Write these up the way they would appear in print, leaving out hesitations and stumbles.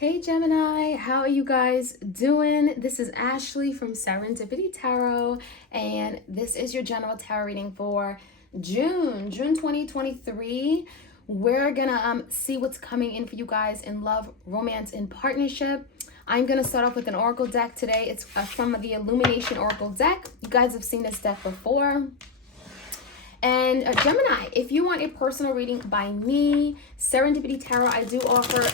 Hey Gemini, how are you guys doing? This is Ashley from Serendipity Tarot, and this is your general tarot reading for June 2023. We're gonna see what's coming in for you guys in love, romance, and partnership. I'm gonna start off with an oracle deck today. It's from the Illumination Oracle deck. You guys have seen this deck before. And Gemini, if you want a personal reading by me, Serendipity Tarot, I do offer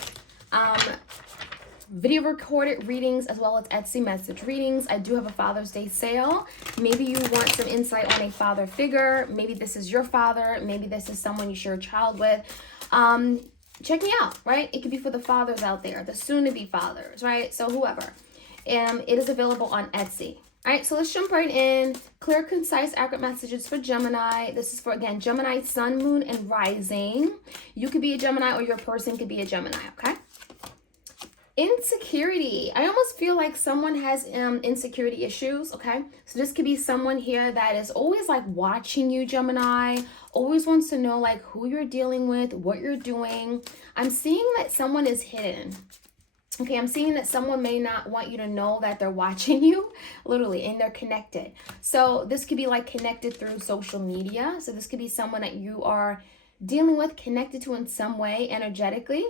video recorded readings as well as Etsy message readings. I do have a Father's Day sale. Maybe you want some insight on a father figure. Maybe this is your father. Maybe this is someone you share a child with. Check me out, right? It could be for the fathers out there, the soon-to-be fathers, right? So whoever. It is available on Etsy. All right, so let's jump right in. Clear, concise, accurate messages for Gemini. This is for, again, Gemini, Sun, Moon, and Rising. You could be a Gemini or your person could be a Gemini, okay? Insecurity. I almost feel like someone has insecurity issues, okay? So this could be someone here that is always like watching you, Gemini, always wants to know like who you're dealing with, what you're doing. I'm seeing that someone is hidden. Okay, I'm seeing that someone may not want you to know that they're watching you, literally, and they're connected. So this could be like connected through social media. So this could be someone that you are dealing with, connected to in some way energetically.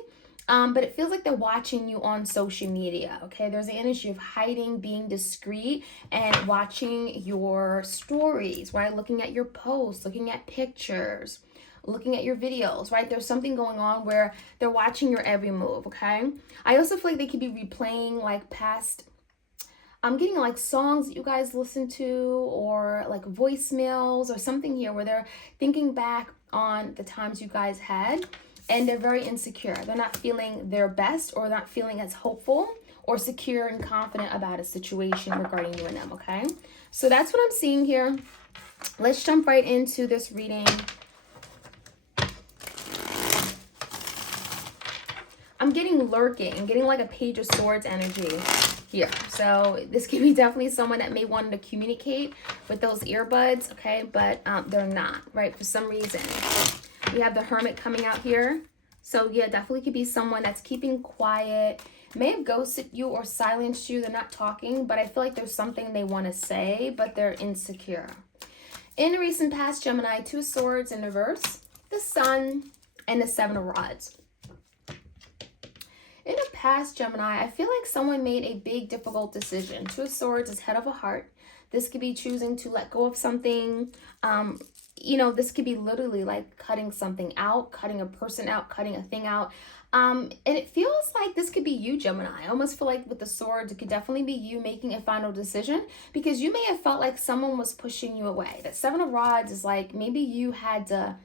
But it feels like they're watching you on social media, okay? There's an energy of hiding, being discreet, and watching your stories, right? Looking at your posts, looking at pictures, looking at your videos, right? There's something going on where they're watching your every move, okay? I also feel like they could be replaying like past, I'm getting like songs that you guys listen to or like voicemails or something here where they're thinking back on the times you guys had. And they're very insecure. They're not feeling their best or not feeling as hopeful or secure and confident about a situation regarding you and them, okay? So that's what I'm seeing here. Let's jump right into this reading. I'm getting lurking. I'm getting like a Page of Swords energy here. So this could be definitely someone that may want to communicate with those earbuds, okay? But they're not, right? For some reason. We have the Hermit coming out here. So yeah, definitely could be someone that's keeping quiet, may have ghosted you or silenced you. They're not talking, but I feel like there's something they want to say, but they're insecure. In the recent past, Gemini, 2 swords in reverse, the Sun, and the 7 of Rods. In the past, Gemini, I feel like someone made a big, difficult decision. 2 of Swords is head of a heart. This could be choosing to let go of something. You know, this could be literally like cutting something out, cutting a person out, cutting a thing out. And it feels like this could be you, Gemini. I almost feel like with the swords, it could definitely be you making a final decision because you may have felt like someone was pushing you away. That 7 of Rods is like maybe you had to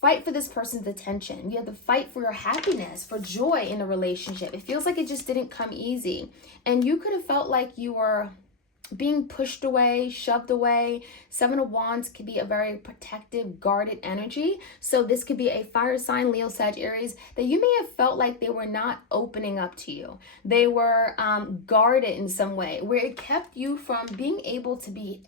fight for this person's attention. You had to fight for your happiness, for joy in the relationship. It feels like it just didn't come easy. And you could have felt like you were being pushed away, shoved away. 7 of Wands could be a very protective, guarded energy. So this could be a fire sign, Leo, Sag, Aries, that you may have felt like they were not opening up to you. They were guarded in some way, where it kept you from being able to be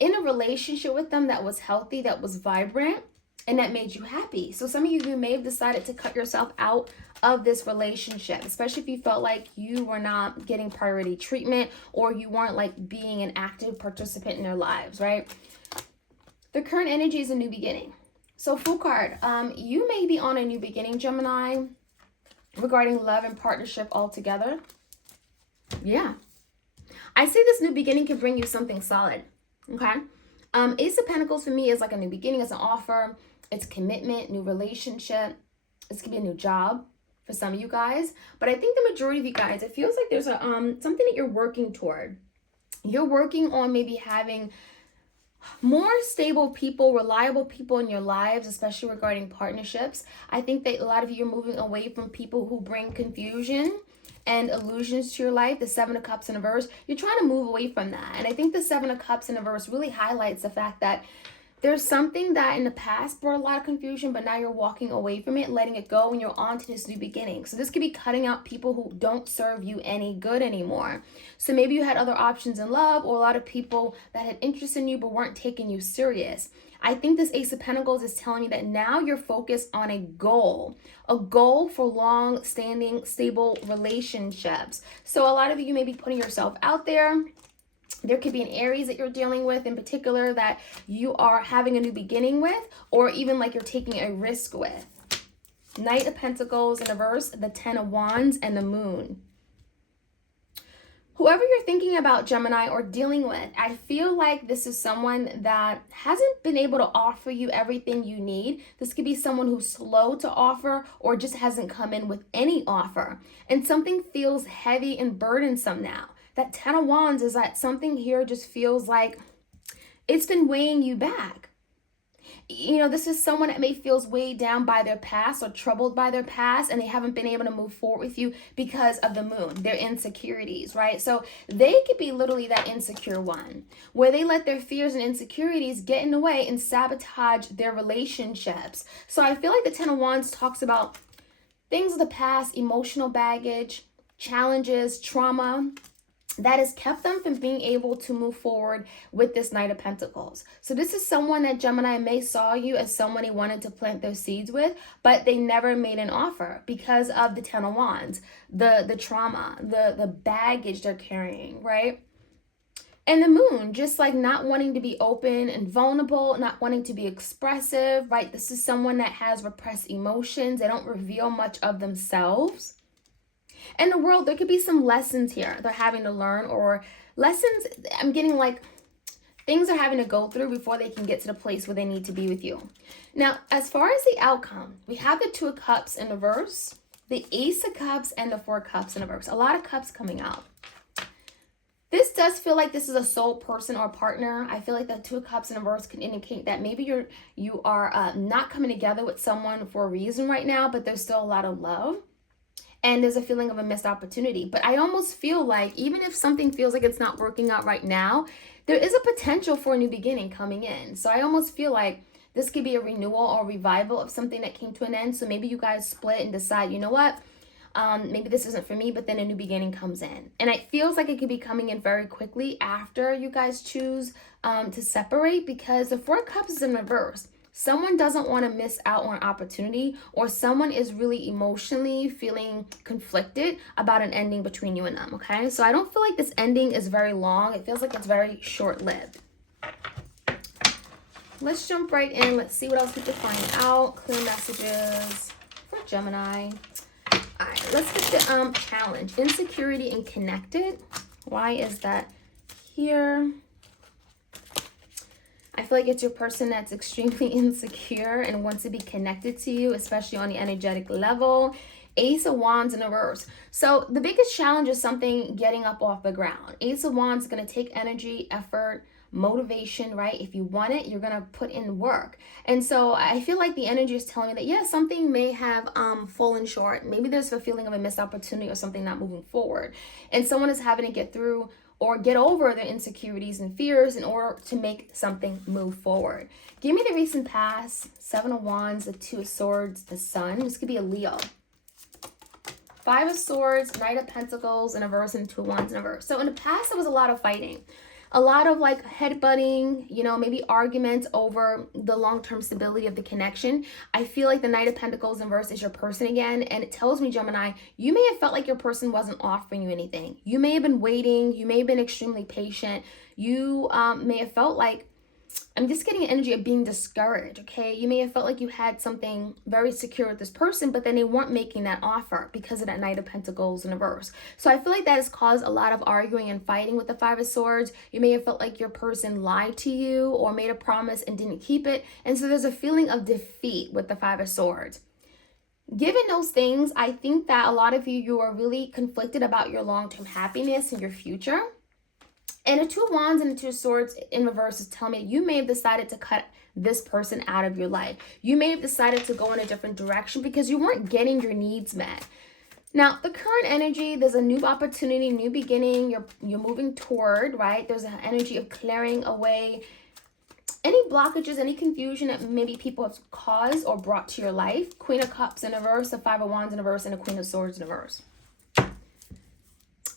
in a relationship with them that was healthy, that was vibrant, and that made you happy. So some of you may have decided to cut yourself out of this relationship, especially if you felt like you were not getting priority treatment or you weren't like being an active participant in their lives, right? The current energy is a new beginning. So Fool card, you may be on a new beginning, Gemini, regarding love and partnership altogether. Yeah. I see this new beginning can bring you something solid, okay? Ace of Pentacles for me is like a new beginning, it's an offer, it's commitment, new relationship. This could be a new job for some of you guys, but I think the majority of you guys, it feels like there's a something that you're working toward. You're working on maybe having more stable people, reliable people in your lives, especially regarding partnerships. I think that a lot of you are moving away from people who bring confusion and illusions to your life. The 7 of Cups in a verse, you're trying to move away from that. And I think the 7 of Cups in a verse really highlights the fact that there's something that in the past brought a lot of confusion, but now you're walking away from it, letting it go, and you're on to this new beginning. So this could be cutting out people who don't serve you any good anymore. So maybe you had other options in love or a lot of people that had interest in you but weren't taking you serious. I think this Ace of Pentacles is telling you that now you're focused on a goal for long-standing, stable relationships. So a lot of you may be putting yourself out there. There could be an Aries that you're dealing with in particular that you are having a new beginning with, or even like you're taking a risk with. Knight of Pentacles in reverse, the Ten of Wands, and the Moon. Whoever you're thinking about, Gemini, or dealing with, I feel like this is someone that hasn't been able to offer you everything you need. This could be someone who's slow to offer or just hasn't come in with any offer. And something feels heavy and burdensome now. That Ten of Wands is that something here just feels like it's been weighing you back. You know, this is someone that may feels weighed down by their past or troubled by their past, and they haven't been able to move forward with you because of the moon, their insecurities, right? So they could be literally that insecure one, where they let their fears and insecurities get in the way and sabotage their relationships. So I feel like the Ten of Wands talks about things of the past, emotional baggage, challenges, trauma, that has kept them from being able to move forward with this Knight of Pentacles. So this is someone that Gemini may saw you as someone he wanted to plant those seeds with, but they never made an offer because of the Ten of Wands, the trauma, the baggage they're carrying, right? And the Moon, just like not wanting to be open and vulnerable, not wanting to be expressive, right? This is someone that has repressed emotions. They don't reveal much of themselves. In the world, there could be some lessons here they're having to learn, or lessons, I'm getting like things they're having to go through before they can get to the place where they need to be with you. Now, as far as the outcome, we have the Two of Cups in reverse, the Ace of Cups, and the Four of Cups in reverse. A lot of cups coming out. This does feel like this is a soul person or partner. I feel like the Two of Cups in reverse can indicate that maybe you are not coming together with someone for a reason right now, but there's still a lot of love. And there's a feeling of a missed opportunity. But I almost feel like even if something feels like it's not working out right now, there is a potential for a new beginning coming in. So I almost feel like this could be a renewal or revival of something that came to an end. So maybe you guys split and decide, you know what, maybe this isn't for me, but then a new beginning comes in. And it feels like it could be coming in very quickly after you guys choose to separate, because the Four of Cups is in reverse. Someone doesn't want to miss out on an opportunity, or someone is really emotionally feeling conflicted about an ending between you and them, okay? So I don't feel like this ending is very long. It feels like it's very short-lived. Let's jump right in. Let's see what else we can find out. Clear messages for Gemini. All right, let's get the challenge. Insecurity and connected. Why is that here? I feel like it's your person that's extremely insecure and wants to be connected to you, especially on the energetic level. Ace of Wands in reverse. So the biggest challenge is something getting up off the ground. Ace of Wands is going to take energy, effort, motivation, right? If you want it, you're going to put in work. And so I feel like the energy is telling me that, yeah, something may have fallen short. Maybe there's a feeling of a missed opportunity or something not moving forward. And someone is having to get through or get over their insecurities and fears in order to make something move forward. Give me the recent past. Seven of Wands, the Two of Swords, the Sun. This could be a Leo. Five of Swords, Knight of Pentacles in reverse, and Two of Wands in reverse. So in the past, there was a lot of fighting. A lot of like headbutting, you know, maybe arguments over the long-term stability of the connection. I feel like the Knight of Pentacles in reverse is your person again. And it tells me, Gemini, you may have felt like your person wasn't offering you anything. You may have been waiting. You may have been extremely patient. You may have felt like, I'm just getting an energy of being discouraged, okay? You may have felt like you had something very secure with this person, but then they weren't making that offer because of that Knight of Pentacles in reverse. So I feel like that has caused a lot of arguing and fighting with the Five of Swords. You may have felt like your person lied to you or made a promise and didn't keep it. And so there's a feeling of defeat with the Five of Swords. Given those things, I think that a lot of you are really conflicted about your long-term happiness and your future. And the Two of Wands and the Two of Swords in reverse is telling me you may have decided to cut this person out of your life. You may have decided to go in a different direction because you weren't getting your needs met. Now, the current energy, there's a new opportunity, new beginning you're moving toward, right? There's an energy of clearing away any blockages, any confusion that maybe people have caused or brought to your life. Queen of Cups in reverse, the Five of Wands in reverse, and the Queen of Swords in reverse.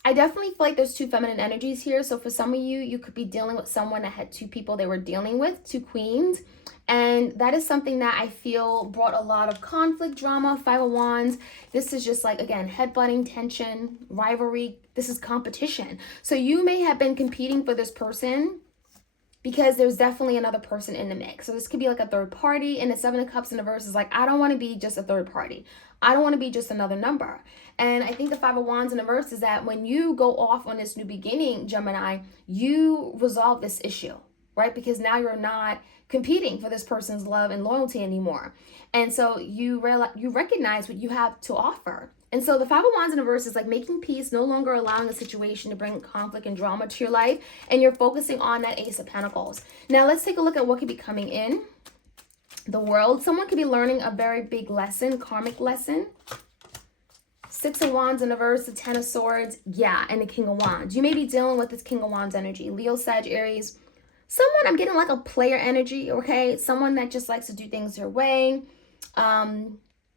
I definitely feel like there's two feminine energies here. So for some of you, you could be dealing with someone that had two people they were dealing with, two queens. And that is something that I feel brought a lot of conflict, drama. Five of Wands, this is just like, again, headbutting, tension, rivalry. This is competition. So you may have been competing for this person because there's definitely another person in the mix. So this could be like a third party, and the Seven of Cups in the verse is like, I don't want to be just a third party. I don't want to be just another number. And I think the Five of Wands in the verse is that when you go off on this new beginning, Gemini, you resolve this issue, right? Because now you're not competing for this person's love and loyalty anymore. And so you recognize what you have to offer. And so the Five of Wands in the verse is like making peace, no longer allowing a situation to bring conflict and drama to your life, and you're focusing on that Ace of Pentacles. Now let's take a look at what could be coming in the world. Someone could be learning a very big lesson, karmic lesson. Six of Wands in the verse, the Ten of Swords, yeah, and the King of Wands. You may be dealing with this King of Wands energy. Leo, Sag, Aries. Someone, I'm getting like a player energy, okay? Someone that just likes to do things their way.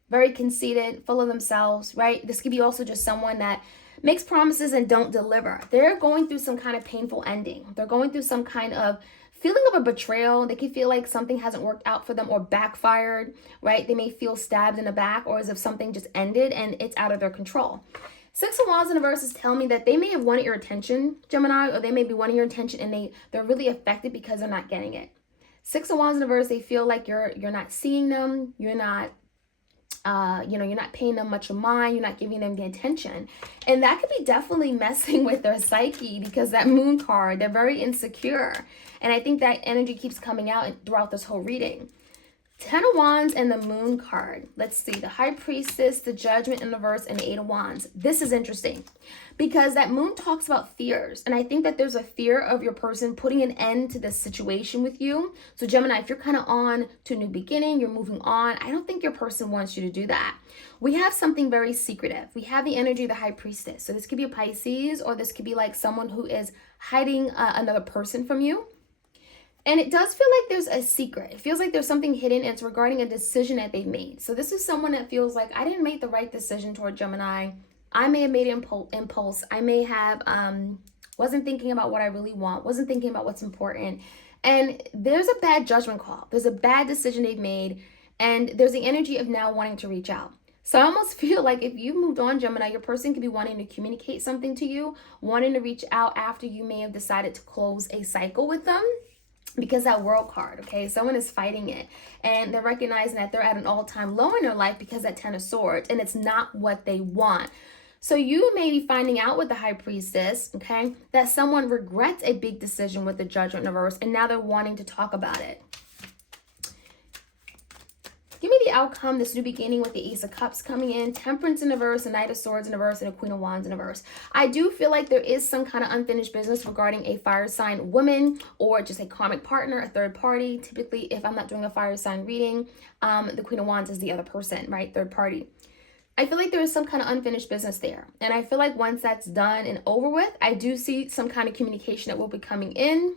Very conceited, full of themselves, right? This could be also just someone that makes promises and don't deliver. They're going through some kind of painful ending. They're going through some kind of feeling of a betrayal. They could feel like something hasn't worked out for them or backfired, right? They may feel stabbed in the back, or as if something just ended and it's out of their control. Six of Wands in the verse is telling me that they may have wanted your attention, Gemini, or they may be wanting your attention and they're really affected because they're not getting it. Six of Wands in the verse, they feel like you're not seeing them, you're not you're not paying them much of mind, you're not giving them the attention. And that could be definitely messing with their psyche, because that Moon card, they're very insecure. And I think that energy keeps coming out throughout this whole reading. Ten of Wands and the Moon card. Let's see, the High Priestess, the Judgment in the verse, and the Eight of Wands. This is interesting because that Moon talks about fears. And I think that there's a fear of your person putting an end to this situation with you. So Gemini, if you're kind of on to a new beginning, you're moving on, I don't think your person wants you to do that. We have something very secretive. We have the energy of the High Priestess. So this could be a Pisces, or this could be like someone who is hiding another person from you. And it does feel like there's a secret. It feels like there's something hidden, and it's regarding a decision that they've made. So this is someone that feels like, I didn't make the right decision toward Gemini. I may have made an impulse. I may have wasn't thinking about what I really want, wasn't thinking about what's important. And there's a bad judgment call. There's a bad decision they've made. And there's the energy of now wanting to reach out. So I almost feel like if you moved on, Gemini, your person could be wanting to communicate something to you, wanting to reach out after you may have decided to close a cycle with them. Because that World card, okay, someone is fighting it, and they're recognizing that they're at an all-time low in their life because that Ten of Swords, and it's not what they want. So you may be finding out with the High Priestess, okay, that someone regrets a big decision with the Judgment in reverse, and now they're wanting to talk about it. Give me the outcome, this new beginning with the Ace of Cups coming in, Temperance in the verse, the Knight of Swords in the verse, and the Queen of Wands in the verse. I do feel like there is some kind of unfinished business regarding a fire sign woman, or just a karmic partner, a third party. Typically, if I'm not doing a fire sign reading, the Queen of Wands is the other person, right? Third party. I feel like there is some kind of unfinished business there. And I feel like once that's done and over with, I do see some kind of communication that will be coming in.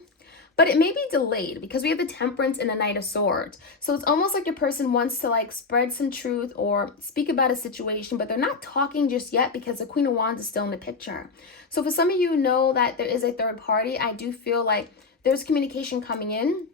But it may be delayed because we have the Temperance and the Knight of Swords. So it's almost like your person wants to like spread some truth or speak about a situation, but they're not talking just yet because the Queen of Wands is still in the picture. So for some of you know that there is a third party, I do feel like there's communication coming in,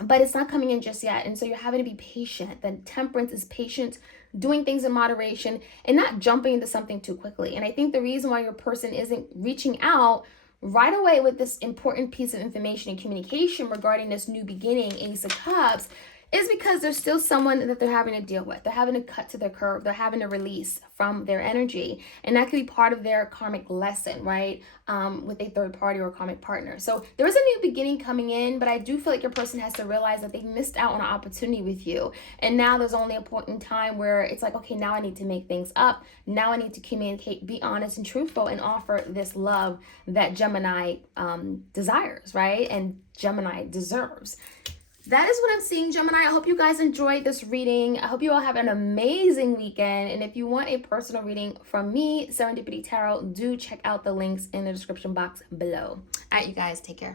but it's not coming in just yet. And so you're having to be patient. The Temperance is patient, doing things in moderation, and not jumping into something too quickly. And I think the reason why your person isn't reaching out right away with this important piece of information and communication regarding this new beginning, Ace of Cups, is because there's still someone that they're having to deal with. They're having to cut to their curve. They're having to release from their energy. And that could be part of their karmic lesson, right? With a third party or a karmic partner. So there is a new beginning coming in, but I do feel like your person has to realize that they missed out on an opportunity with you. And now there's only a point in time where it's like, okay, now I need to make things up. Now I need to communicate, be honest and truthful, and offer this love that Gemini desires, right? And Gemini deserves. That is what I'm seeing, Gemini. I hope you guys enjoyed this reading. I hope you all have an amazing weekend. And if you want a personal reading from me, Serendipity Tarot, do check out the links in the description box below. All right, you guys, take care.